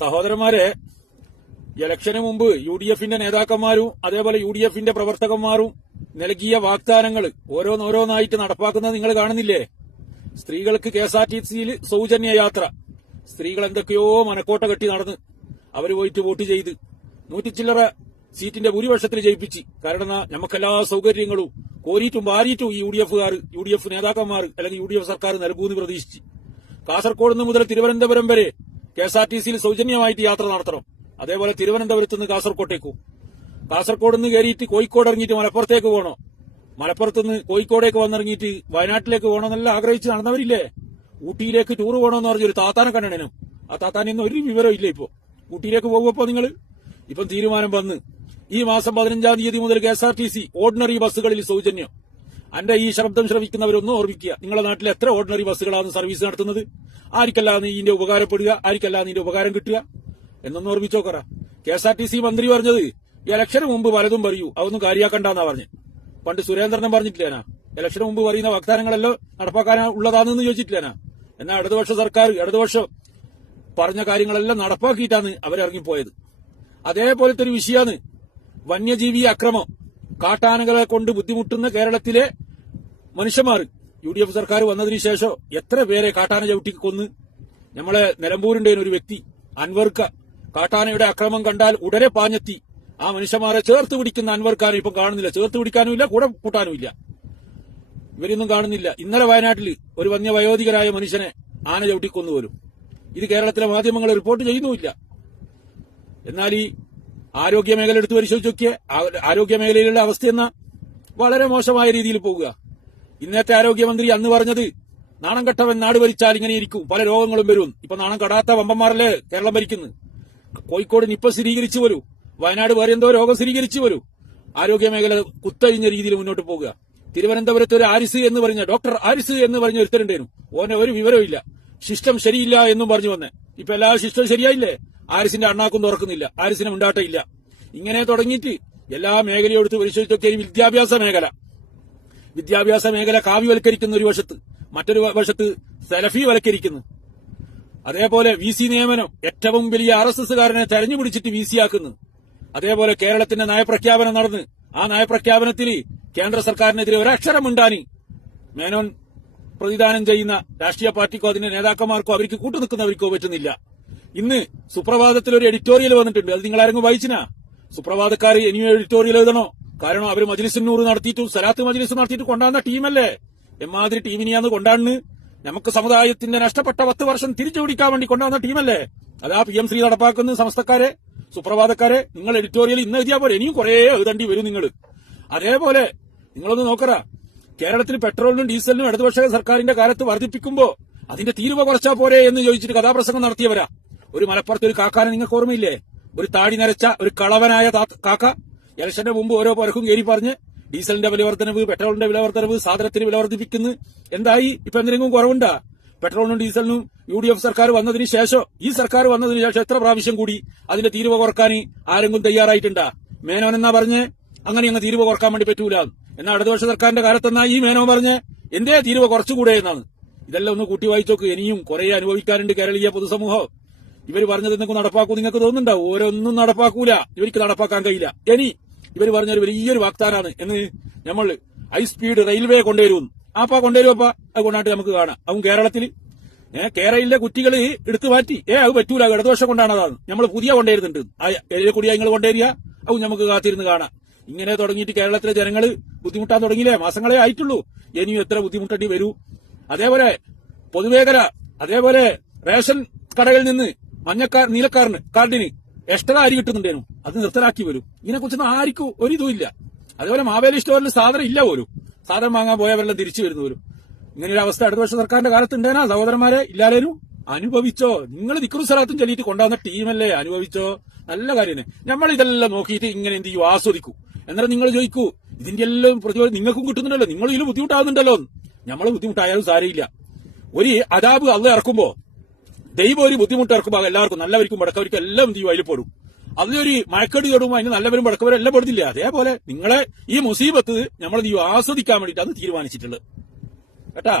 സഹോദരന്മാരെ, ഇലക്ഷന് മുമ്പ് യുഡിഎഫിന്റെ നേതാക്കന്മാരും അതേപോലെ യുഡിഎഫിന്റെ പ്രവർത്തകന്മാരും നൽകിയ വാഗ്ദാനങ്ങൾ ഓരോന്നോരോന്നായിട്ട് നടപ്പാക്കുന്നത് നിങ്ങൾ കാണുന്നില്ലേ? സ്ത്രീകൾക്ക് കെഎസ്ആർടിസിയിൽ സൗജന്യ യാത്ര. സ്ത്രീകൾ എന്തൊക്കെയോ മനക്കോട്ട കെട്ടി നടന്ന് അവര് പോയിട്ട് വോട്ട് ചെയ്ത് 100 ചില്ലറ സീറ്റിന്റെ ഭൂരിപക്ഷത്തിൽ ജയിപ്പിച്ച്. കാരണം നമുക്കെല്ലാ സൗകര്യങ്ങളും കോരിയിട്ടും വാരിയിട്ടും ഈ യുഡിഎഫ് നേതാക്കന്മാർ അല്ലെങ്കിൽ യുഡിഎഫ് സർക്കാർ നൽകുമെന്ന് പ്രതീക്ഷിച്ച്. കാസർഗോഡ് നിന്ന് മുതൽ തിരുവനന്തപുരം വരെ കെഎസ്ആർടിസിയിൽ സൗജന്യമായിട്ട് യാത്ര നടത്തണം. അതേപോലെ തിരുവനന്തപുരത്ത് നിന്ന് കാസർകോട്ടേക്കും, കാസർഗോഡ് നിന്ന് കയറിയിട്ട് കോഴിക്കോട് ഇറങ്ങിയിട്ട് മലപ്പുറത്തേക്ക് പോകണോ, മലപ്പുറത്ത് നിന്ന് കോഴിക്കോടേക്ക് വന്നിറങ്ങിയിട്ട് വയനാട്ടിലേക്ക് പോകണമെന്നെല്ലാം ആഗ്രഹിച്ച് നടന്നവരില്ലേ? ഊട്ടിയിലേക്ക് ടൂർ പോകണമെന്ന് പറഞ്ഞൊരു താത്താനെ കണ്ടണേനും ആ താത്താനൊന്നും ഒരു വിവരം ഇല്ല. ഇപ്പോ ഊട്ടിയിലേക്ക് പോകുമ്പോ നിങ്ങൾ ഇപ്പം തീരുമാനം വന്ന് ഈ മാസം 15-ാം തീയതി മുതൽ കെഎസ്ആർടിസി ഓർഡിനറി ബസ്സുകളിൽ സൗജന്യം. അന്റെ ഈ ശബ്ദം ശ്രവിക്കുന്നവരൊന്നും ഓർമ്മിക്കുക, നിങ്ങളുടെ നാട്ടിൽ എത്ര ഓർഡിനറി ബസ്സുകളാണ് സർവീസ് നടത്തുന്നത്? ആർക്കല്ലാന്ന് ഇതിന്റെ ഉപകാരപ്പെടുക, ആർക്കല്ലാന്ന് ഇതിന്റെ ഉപകാരം കിട്ടുക എന്നൊന്നും ഓർമ്മിച്ചോക്കറ. കെഎസ്ആർടിസി മന്ത്രി പറഞ്ഞത് ഇലക്ഷന് മുമ്പ് പലതും പറയൂ, അതൊന്നും കാര്യാക്കണ്ടെന്നാ പറഞ്ഞു. പണ്ട് സുരേന്ദ്രനും പറഞ്ഞിട്ടില്ലേനാ ഇലക്ഷന് മുമ്പ് പറയുന്ന വാഗ്ദാനങ്ങളെല്ലാം നടപ്പാക്കാനുള്ളതാണെന്ന് ചോദിച്ചിട്ടില്ലേനാ? എന്നാൽ ഇടതുപക്ഷ സർക്കാർ ഇടതുപക്ഷം പറഞ്ഞ കാര്യങ്ങളെല്ലാം നടപ്പാക്കിയിട്ടാണ് അവരിറങ്ങിപ്പോയത്. അതേപോലത്തെ ഒരു വിഷയമാണ് വന്യജീവി അക്രമം. കാട്ടാനകളെ കൊണ്ട് ബുദ്ധിമുട്ടുന്ന കേരളത്തിലെ മനുഷ്യന്മാർ യുഡിഎഫ് സർക്കാർ വന്നതിന് ശേഷം എത്ര പേരെ കാട്ടാന ചവിട്ടി കൊന്ന്. നമ്മളെ നിലമ്പൂരിന്റെ ഒരു വ്യക്തി അൻവർക്ക കാട്ടാനയുടെ അക്രമം കണ്ടാൽ ഉടനെ പാഞ്ഞെത്തി ആ മനുഷ്യന്മാരെ ചേർത്ത് പിടിക്കുന്ന അൻവർക്കാനും ഇപ്പം കാണുന്നില്ല. ചേർത്ത് പിടിക്കാനുമില്ല, കൂടെ കൂട്ടാനുമില്ല, ഇവരൊന്നും കാണുന്നില്ല. ഇന്നലെ വയനാട്ടിൽ ഒരു വന്യവയോധികരായ മനുഷ്യനെ ആന ചവിട്ടിക്കൊന്നുപോലും. ഇത് കേരളത്തിലെ മാധ്യമങ്ങൾ റിപ്പോർട്ട് ചെയ്യുന്നുമില്ല. എന്നാൽ ഈ ആരോഗ്യമേഖല എടുത്ത് പരിശോധിച്ച് നോക്കിയേ, ആരോഗ്യമേഖലയിലുള്ള അവസ്ഥയെന്ന വളരെ മോശമായ രീതിയിൽ പോകുക. ഇന്നത്തെ ആരോഗ്യമന്ത്രി അന്ന് പറഞ്ഞത് നാണം കെട്ടവൻ നാട് ഭരിച്ചാൽ ഇങ്ങനെ ഇരിക്കും, പല രോഗങ്ങളും വരും. ഇപ്പൊ നാണം കടാത്ത വമ്പന്മാരല്ലേ കേരളം ഭരിക്കുന്നത്. കോഴിക്കോട് നിപ്പ സ്ഥിരീകരിച്ചു വരൂ, വയനാട് വേറെ എന്തോ രോഗം സ്ഥിരീകരിച്ചു വരൂ. ആരോഗ്യമേഖല കുത്തഴിഞ്ഞ രീതിയിൽ മുന്നോട്ട് പോകുക. തിരുവനന്തപുരത്ത് ഒരു ആരിസ് എന്ന് പറഞ്ഞ ഡോക്ടർ ആരിസ് എന്ന് പറഞ്ഞ ഒരുത്തരുണ്ടേനും, ഓനെ ഒരു വിവരമില്ല, സിസ്റ്റം ശരിയില്ല എന്നും പറഞ്ഞു വന്നേ. ഇപ്പൊ എല്ലാ സിസ്റ്റവും ശരിയായില്ലേ? ആരിസിന്റെ അണ്ണാക്കും തുറക്കുന്നില്ല, ആരിസിന് മുണ്ടാട്ടയില്ല. ഇങ്ങനെ തുടങ്ങിയിട്ട് എല്ലാ മേഖലയും എടുത്ത് പരിശോധിച്ചൊക്കെ വിദ്യാഭ്യാസ മേഖല കാവ്യവൽക്കരിക്കുന്ന ഒരു വശത്ത്, മറ്റൊരു വശത്ത് സെലഫി വൽക്കരിക്കുന്നു. അതേപോലെ VC നിയമനം, ഏറ്റവും വലിയ RSSകാരനെ തെരഞ്ഞുപിടിച്ചിട്ട് VC ആക്കുന്നു. അതേപോലെ കേരളത്തിന്റെ നയപ്രഖ്യാപനം നടന്ന് ആ നയപ്രഖ്യാപനത്തിൽ കേന്ദ്ര സർക്കാരിനെതിരെ ഒരക്ഷരമുണ്ടാനി മേനോൻ പ്രതിദാനം ചെയ്യുന്ന രാഷ്ട്രീയ പാർട്ടിക്കോ അതിന്റെ നേതാക്കന്മാർക്കോ അവർക്ക് കൂട്ടുനിൽക്കുന്നവർക്കോ പറ്റുന്നില്ല. ഇന്ന് സുപ്രഭാതത്തിൽ ഒരു എഡിറ്റോറിയൽ വന്നിട്ടുണ്ട്, അത് നിങ്ങൾ ആരെങ്കിലും വായിച്ചിനാ? സുപ്രഭാതക്കാർ ഇനിയും എഡിറ്റോറിയൽ എഴുതണോ? കാരണം അവർ മജ്ലിസുന്നൂർ നടത്തിയിട്ടും സലാത്ത് മജ്ലിസ് നടത്തിയിട്ട് കൊണ്ടാടുന്ന ടീമല്ലേ. എമ്മാതിരി ടീമിനെയാന്ന് കൊണ്ടാടുന്നു. നമുക്ക് സമുദായത്തിന്റെ നഷ്ടപ്പെട്ട 10 വർഷം തിരിച്ചു പിടിക്കാൻ വേണ്ടി കൊണ്ടുവന്ന ടീമല്ലേ. അതാ PM ശ്രീ നടപ്പാക്കുന്ന സമസ്തക്കാരെ, സുപ്രഭാതക്കാരെ. നിങ്ങൾ എഡിറ്റോറിയൽ ഇന്ന് എഴുതിയാൽ പോലെ ഇനിയും കുറെ എഴുതേണ്ടി വരും നിങ്ങൾ. അതേപോലെ നിങ്ങളൊന്ന് നോക്കറ, കേരളത്തിൽ പെട്രോളിനും ഡീസലിനും ഇടതുപക്ഷ സർക്കാരിന്റെ കാലത്ത് വർദ്ധിപ്പിക്കുമ്പോ അതിന്റെ തീരുവ കുറച്ചാ പോരെ എന്ന് ചോദിച്ചിട്ട് കഥാപ്രസംഗം നടത്തിയവരാ. ഒരു മലപ്പുറത്ത് ഒരു കാക്കാനെ നിങ്ങൾക്ക് ഓർമ്മയില്ലേ? ഒരു താടി നരച്ച ഒരു കളവനായ കാക്ക ഇലക്ഷന്റെ മുമ്പ് ഓരോ പേർക്കും കയറി പറഞ്ഞ് ഡീസലിന്റെ വില വർധനവ്, പെട്രോളിന്റെ വില വർധനവ്, സാധനത്തിന് വില വർദ്ധിപ്പിക്കുന്നു. എന്തായി? ഇപ്പൊ എന്തെങ്കിലും കുറവുണ്ടാ? പെട്രോളിനും ഡീസലിനും UDF സർക്കാർ വന്നതിന് ശേഷം, ഈ സർക്കാർ വന്നതിന് ശേഷം എത്ര പ്രാവശ്യം കൂടി അതിന്റെ തീരുവ കുറക്കാൻ ആരെങ്കിലും തയ്യാറായിട്ടുണ്ടാ? മേനോൻ എന്നാ പറഞ്ഞ് അങ്ങനെ അങ്ങ് തീരുവ കുറക്കാൻ വേണ്ടി പറ്റൂല. എന്നാൽ ഇടതുപക്ഷ സർക്കാരിന്റെ കാലത്തെന്നാ ഈ മേനോൻ പറഞ്ഞ് എന്തേ തീരുവ കുറച്ചുകൂടെ എന്നാണ്. ഇതെല്ലാം ഒന്ന് കൂട്ടി വായിച്ചോക്ക്. ഇനിയും കുറെ അനുഭവിക്കാറുണ്ട് കേരളീയ പൊതുസമൂഹം. ഇവർ പറഞ്ഞത് എന്തെങ്കിലും നടപ്പാക്കൂ നിങ്ങൾക്ക് തോന്നുന്നുണ്ടാവും? ഓരോന്നും നടപ്പാക്കൂല, ഇവർക്ക് നടപ്പാക്കാൻ കഴിയില്ല. ഇനി ഇവർ പറഞ്ഞൊരു വലിയൊരു വാഗ്ദാനാണ് എന്ന് നമ്മൾ ഹൈ സ്പീഡ് റെയിൽവേ കൊണ്ടുവരും. ആപ്പാ കൊണ്ടുവരുമപ്പാ, അത് കൊണ്ടാട്ട് നമുക്ക് കാണാം. അതും കേരളത്തിൽ കേരളയിലെ കുറ്റികൾ എടുത്തു മാറ്റി അത് പറ്റൂല, ഇടതുപക്ഷം കൊണ്ടാണതാണ്. നമ്മൾ പുതിയ കൊണ്ടുവരുന്നുണ്ട്. കൂടിയാ നിങ്ങൾ കൊണ്ടുവരിക, അതും നമുക്ക് കാത്തിരുന്ന് കാണാം. ഇങ്ങനെ തുടങ്ങിയിട്ട് കേരളത്തിലെ ജനങ്ങൾ ബുദ്ധിമുട്ടാൻ തുടങ്ങിയില്ലേ? മാസങ്ങളെ ആയിട്ടുള്ളൂ, ഇനിയും എത്ര ബുദ്ധിമുട്ടേണ്ടി വരൂ. അതേപോലെ പൊതുമേഖല, അതേപോലെ റേഷൻ കടകളിൽ നിന്ന് നീലക്കാരന് എക്സ്ട്രാ അരി കിട്ടുന്നുണ്ടേനും, അത് നിർത്തലാക്കി വരും. ഇതിനെക്കുറിച്ചൊന്നും ആർക്കും ഒരിതുമില്ല. അതേപോലെ മാവേലി സ്റ്റോറിൽ സാധനം ഇല്ല പോലും, സാധനം വാങ്ങാൻ പോയവരെല്ലാം തിരിച്ചു വരുന്നു വരും. ഇങ്ങനെയൊരു അവസ്ഥ ഇടതുപക്ഷ സർക്കാരിന്റെ കാലത്ത് ഉണ്ടേനാ സഹോദരന്മാരെ? ഇല്ലാലേനും? അനുഭവിച്ചോ? നിങ്ങൾ ദിക്റും സലാത്തും ചൊല്ലിയിട്ട് കൊണ്ടുവന്ന ടീമല്ലേ, അനുഭവിച്ചോ? നല്ല കാര്യമാണ്. നമ്മൾ ഇതെല്ലാം നോക്കിയിട്ട് ഇങ്ങനെ എന്ത് ചെയ്യും? ആസ്വദിക്കൂ. എന്നാലും നിങ്ങൾ ചോദിക്കൂ, ഇതിന്റെ എല്ലാം പ്രതിഫലം നിങ്ങൾക്കും കിട്ടുന്നുണ്ടല്ലോ, നിങ്ങൾ ഇതിൽ ബുദ്ധിമുട്ടാകുന്നുണ്ടല്ലോ. നമ്മള് ബുദ്ധിമുട്ടായാലും സാരമില്ല. ഒരു അദാബ് അള്ള ഇറക്കുമ്പോ, ദൈവം ഒരു ബുദ്ധിമുട്ട് ഇറക്കുമ്പോ എല്ലാവർക്കും, നല്ലവർക്കും പടക്കവർക്കും എല്ലാം എന്ത് ചെയ്യും? അതിൽ പെടും. അതിലൊരു മയക്കേട് കേടുമ്പോൾ അതിന് നല്ലവരും പടക്കവരും എല്ലാം പെടുന്നില്ല. അതേപോലെ നിങ്ങളെ ഈ മുസീബത്ത് നമ്മൾ ആസ്വദിക്കാൻ വേണ്ടിയിട്ടാണ് തീരുമാനിച്ചിട്ടുള്ളത് കേട്ടാ.